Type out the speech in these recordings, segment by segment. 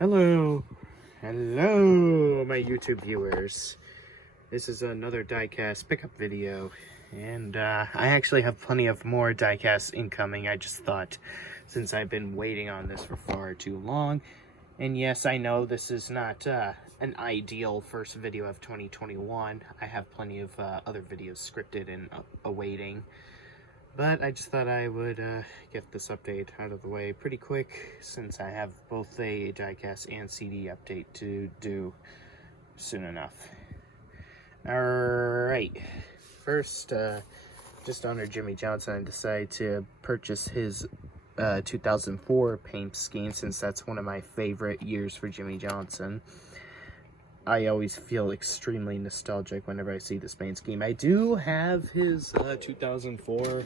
Hello, my YouTube viewers. This is another Diecast pickup video, and I actually have plenty of more Diecasts incoming. I just thought, since I've been waiting on this for far too long, and yes, I know this is not an ideal first video of 2021. I have plenty of other videos scripted and awaiting. But I just thought I would get this update out of the way pretty quick, since I have both a diecast and CD update to do soon enough. Alright, first, just under Jimmie Johnson, I decided to purchase his 2004 paint scheme, since that's one of my favorite years for Jimmie Johnson. I always feel extremely nostalgic whenever I see this paint scheme. I do have his 2004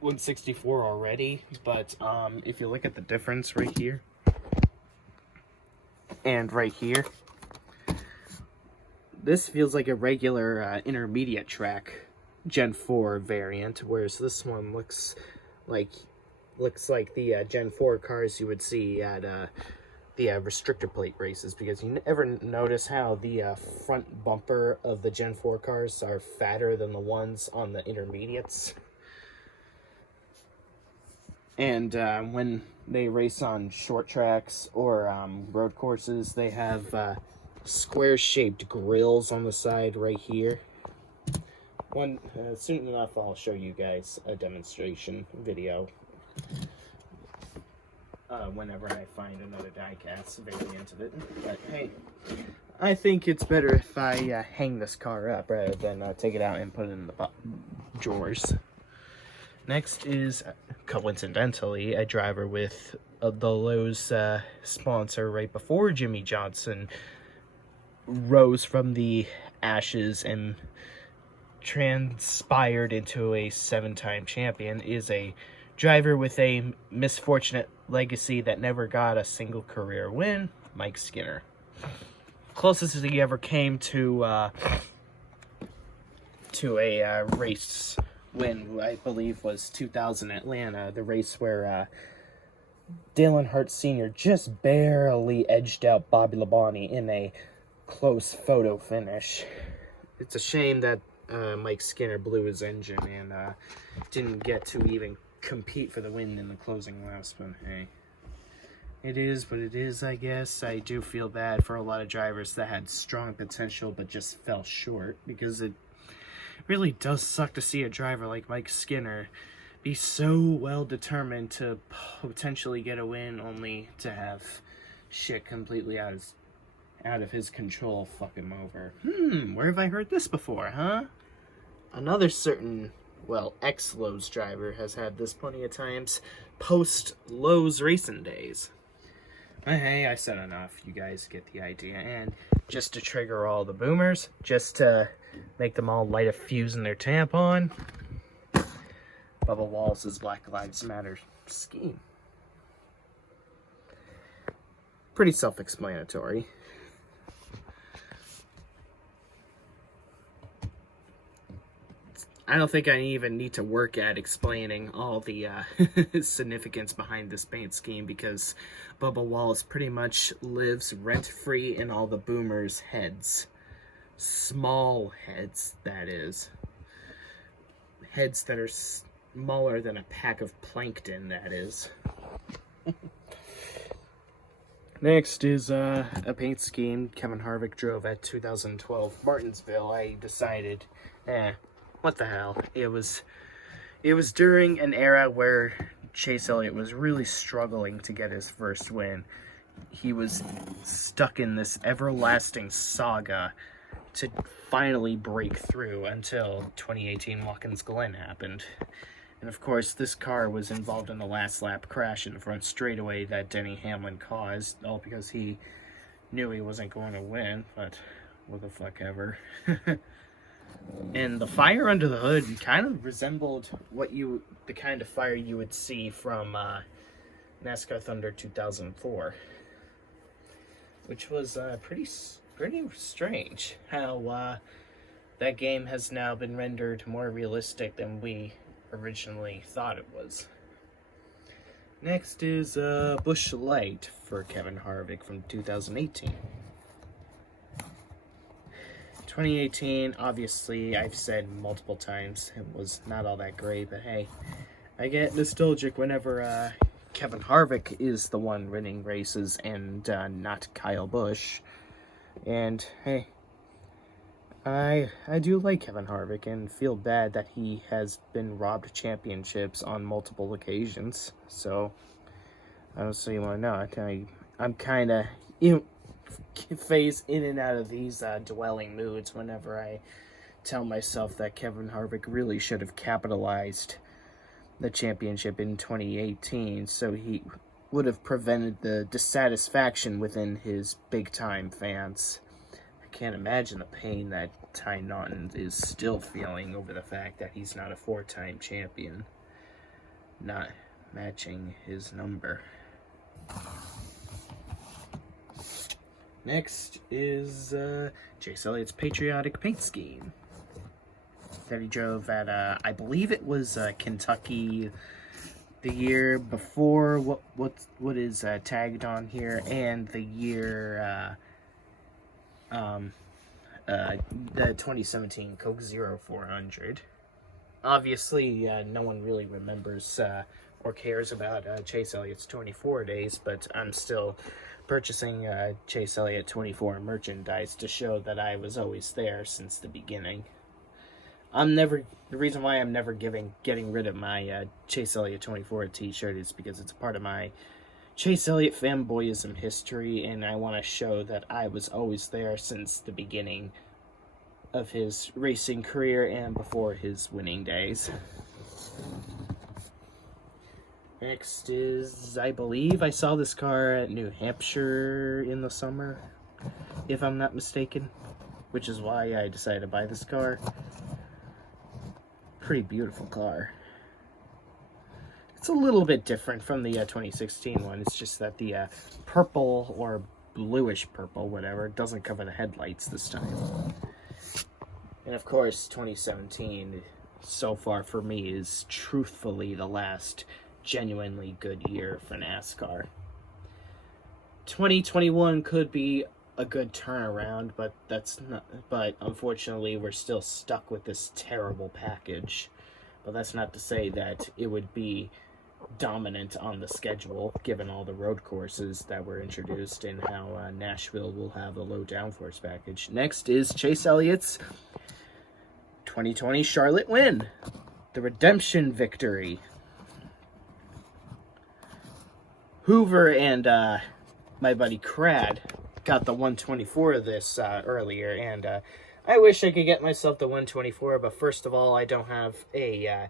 164 already, but if you look at the difference right here and right here, this feels like a regular intermediate track Gen 4 variant, whereas this one looks like the Gen 4 cars you would see at the restrictor plate races, because you ever notice how the front bumper of the Gen 4 cars are fatter than the ones on the intermediates? And when they race on short tracks or road courses, they have square-shaped grills on the side right here. Soon enough, I'll show you guys a demonstration video whenever I find another diecast variant of it. But hey, I think it's better if I hang this car up rather than take it out and put it in the drawers. Next is, coincidentally, a driver with the Lowe's sponsor right before Jimmie Johnson rose from the ashes and transpired into a 7-time champion, is a driver with a misfortunate legacy that never got a single career win, Mike Skinner. Closest he ever came to a race win, I believe, was 2000 Atlanta, the race where Dale Earnhardt Sr. just barely edged out Bobby Labonte in a close photo finish. It's a shame that Mike Skinner blew his engine and didn't get to even compete for the win in the closing laps, but hey, it is what it is, I guess. I do feel bad for a lot of drivers that had strong potential but just fell short, because it really does suck to see a driver like Mike Skinner be so well determined to potentially get a win, only to have shit completely out of his control fuck him over. Where have I heard this before, huh? Another certain, well, ex-Lowe's driver has had this plenty of times post-Lowe's racing days. But hey, I said enough. You guys get the idea. And just to trigger all the boomers, just to make them all light a fuse in their tampon, Bubba Wallace's Black Lives Matter scheme. Pretty self-explanatory. I don't think I even need to work at explaining all the significance behind this paint scheme, because Bubba Wallace pretty much lives rent-free in all the boomers' heads. Small heads, that is. Heads that are smaller than a pack of plankton, that is. Next is a paint scheme Kevin Harvick drove at 2012 Martinsville. I decided, what the hell? It was during an era where Chase Elliott was really struggling to get his first win. He was stuck in this everlasting saga to finally break through until 2018 Watkins Glen happened. And of course, this car was involved in the last lap crash in the front straightaway that Denny Hamlin caused, all because he knew he wasn't going to win, but what the fuck ever. And the fire under the hood kind of resembled the kind of fire you would see from NASCAR Thunder 2004, which was pretty strange. How that game has now been rendered more realistic than we originally thought it was. Next is Busch Light for Kevin Harvick from 2018. 2018, obviously, I've said multiple times, it was not all that great, but hey, I get nostalgic whenever Kevin Harvick is the one winning races and not Kyle Busch. And hey, I do like Kevin Harvick and feel bad that he has been robbed championships on multiple occasions. So, so you want to know, I'm kind of phase in and out of these dwelling moods whenever I tell myself that Kevin Harvick really should have capitalized the championship in 2018, so he would have prevented the dissatisfaction within his big-time fans. I can't imagine the pain that Ty Naughton is still feeling over the fact that he's not a four-time champion, not matching his number. Next is Chase Elliott's patriotic paint scheme that he drove at, I believe it was Kentucky the year before what is tagged on here, and the year the 2017 Coke Zero 400. Obviously, no one really remembers or cares about Chase Elliott's 24 days, but I'm still purchasing Chase Elliott 24 merchandise to show that I was always there since the beginning. The reason why I'm never getting rid of my Chase Elliott 24 t-shirt is because it's a part of my Chase Elliott fanboyism history, and I want to show that I was always there since the beginning of his racing career and before his winning days. Next is, I believe I saw this car at New Hampshire in the summer, if I'm not mistaken, which is why I decided to buy this car. Pretty beautiful car. It's a little bit different from the 2016 one. It's just that the purple or bluish purple, whatever, doesn't cover the headlights this time. And of course, 2017, so far for me, is truthfully the last genuinely good year for NASCAR. 2021 could be a good turnaround, but unfortunately we're still stuck with this terrible package. But that's not to say that it would be dominant on the schedule, given all the road courses that were introduced and how Nashville will have a low downforce package. Next is Chase Elliott's 2020 Charlotte win, the redemption victory. Hoover and my buddy Crad got the 124 of this earlier, and I wish I could get myself the 124, but first of all, I don't have a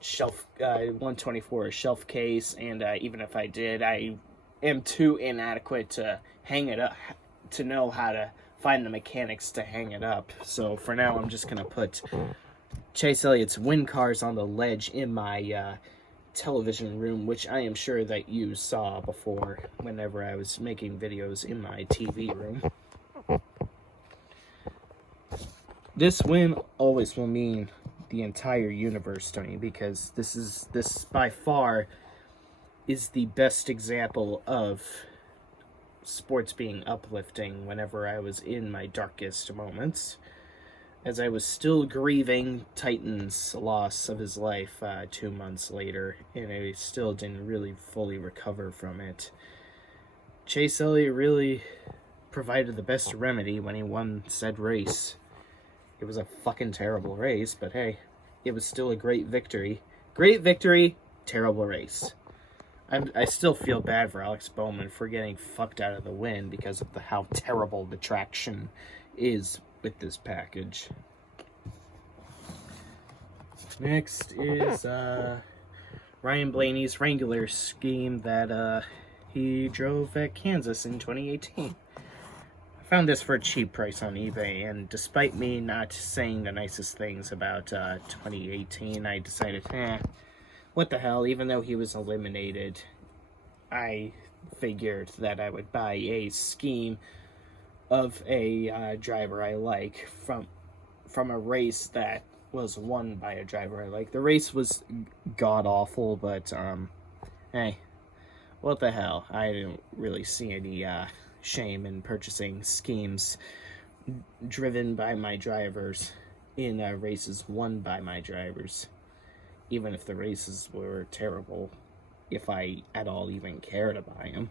shelf 124 shelf case, and even if I did, I am too inadequate to hang it up, to know how to find the mechanics to hang it up. So for now, I'm just gonna put Chase Elliott's win cars on the ledge in my television room, which I am sure that you saw before whenever I was making videos in my TV room. This win always will mean the entire universe to me, because this by far is the best example of sports being uplifting whenever I was in my darkest moments, as I was still grieving Titan's loss of his life 2 months later, and I still didn't really fully recover from it. Chase Elliott really provided the best remedy when he won said race. It was a fucking terrible race, but hey, it was still a great victory. Great victory, terrible race. I still feel bad for Alex Bowman for getting fucked out of the win because of how terrible the traction is with this package. Next is Ryan Blaney's Wrangler scheme that he drove at Kansas in 2018. I found this for a cheap price on eBay, and despite me not saying the nicest things about 2018, I decided, what the hell, even though he was eliminated, I figured that I would buy a scheme of a driver I like from a race that was won by a driver I like. The race was god-awful, but Hey, what the hell? I didn't really see any shame in purchasing schemes driven by my drivers in races won by my drivers, even if the races were terrible, if I at all even care to buy them.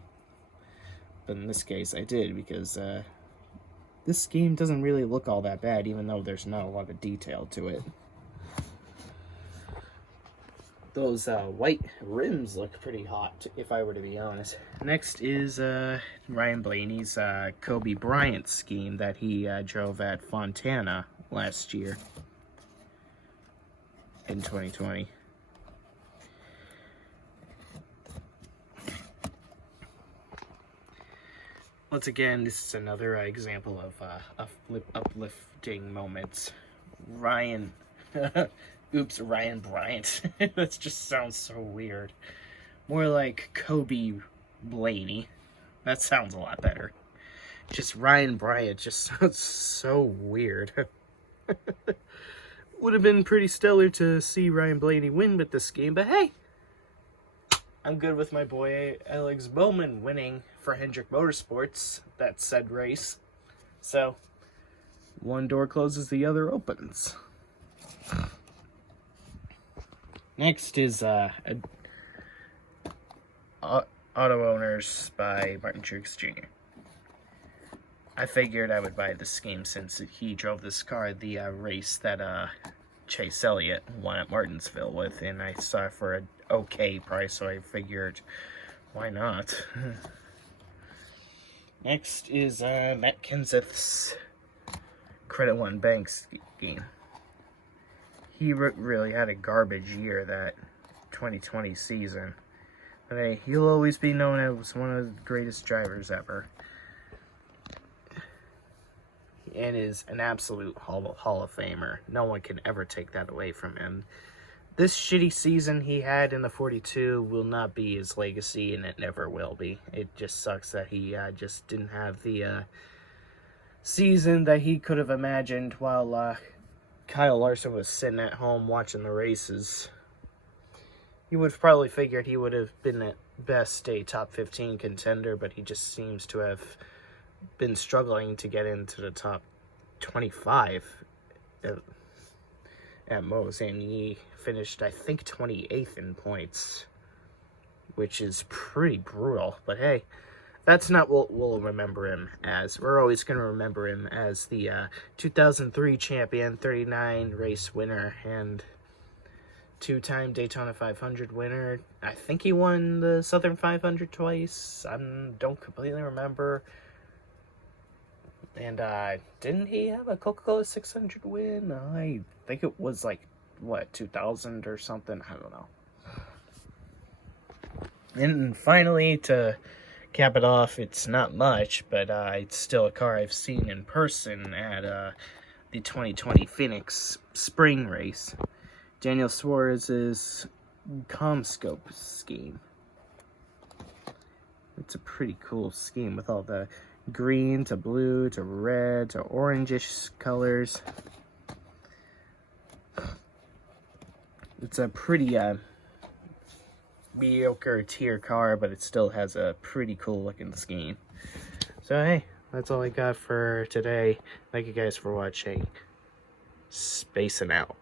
But in this case, I did, because this scheme doesn't really look all that bad, even though there's not a lot of detail to it. Those white rims look pretty hot, if I were to be honest. Next is Ryan Blaney's Kobe Bryant scheme that he drove at Fontana last year in 2020. Once again, this is another example of uplifting moments. Ryan... Oops, Ryan Bryant. That just sounds so weird. More like Kobe Blaney. That sounds a lot better. Just Ryan Bryant just sounds so weird. Would have been pretty stellar to see Ryan Blaney win with this game, but hey, I'm good with my boy Alex Bowman winning for Hendrick Motorsports, that said race. So, one door closes, the other opens. Next is Auto Owners by Martin Truex Jr. I figured I would buy this scheme since he drove this car the race that Chase Elliott won at Martinsville with, and I saw it for an okay price, so I figured, why not? Next is Matt Kenseth's Credit One Bank scheme. He really had a garbage year that 2020 season. But hey, he'll always be known as one of the greatest drivers ever. And is an absolute Hall of Famer. No one can ever take that away from him. This shitty season he had in the 42 will not be his legacy, and it never will be. It just sucks that he just didn't have the season that he could have imagined while Kyle Larson was sitting at home watching the races. You would have probably figured he would have been at best a top 15 contender, but he just seems to have been struggling to get into the top 25 at most, and he finished, I think, 28th in points, which is pretty brutal. But hey, that's not what we'll remember him as. We're always going to remember him as the 2003 champion, 39 race winner, and two-time Daytona 500 winner. I think he won the Southern 500 twice. I don't completely remember. And didn't he have a Coca-Cola 600 win? I think it was like, what, 2000 or something? I don't know. And finally, to cap it off, it's not much, but it's still a car I've seen in person at the 2020 Phoenix Spring Race. Daniel Suarez's Comscope scheme. It's a pretty cool scheme with all the green to blue to red to orangish colors. It's a pretty mediocre tier car, but it still has a pretty cool looking scheme. So hey, that's all I got for today. Thank you guys for watching. Spacing out.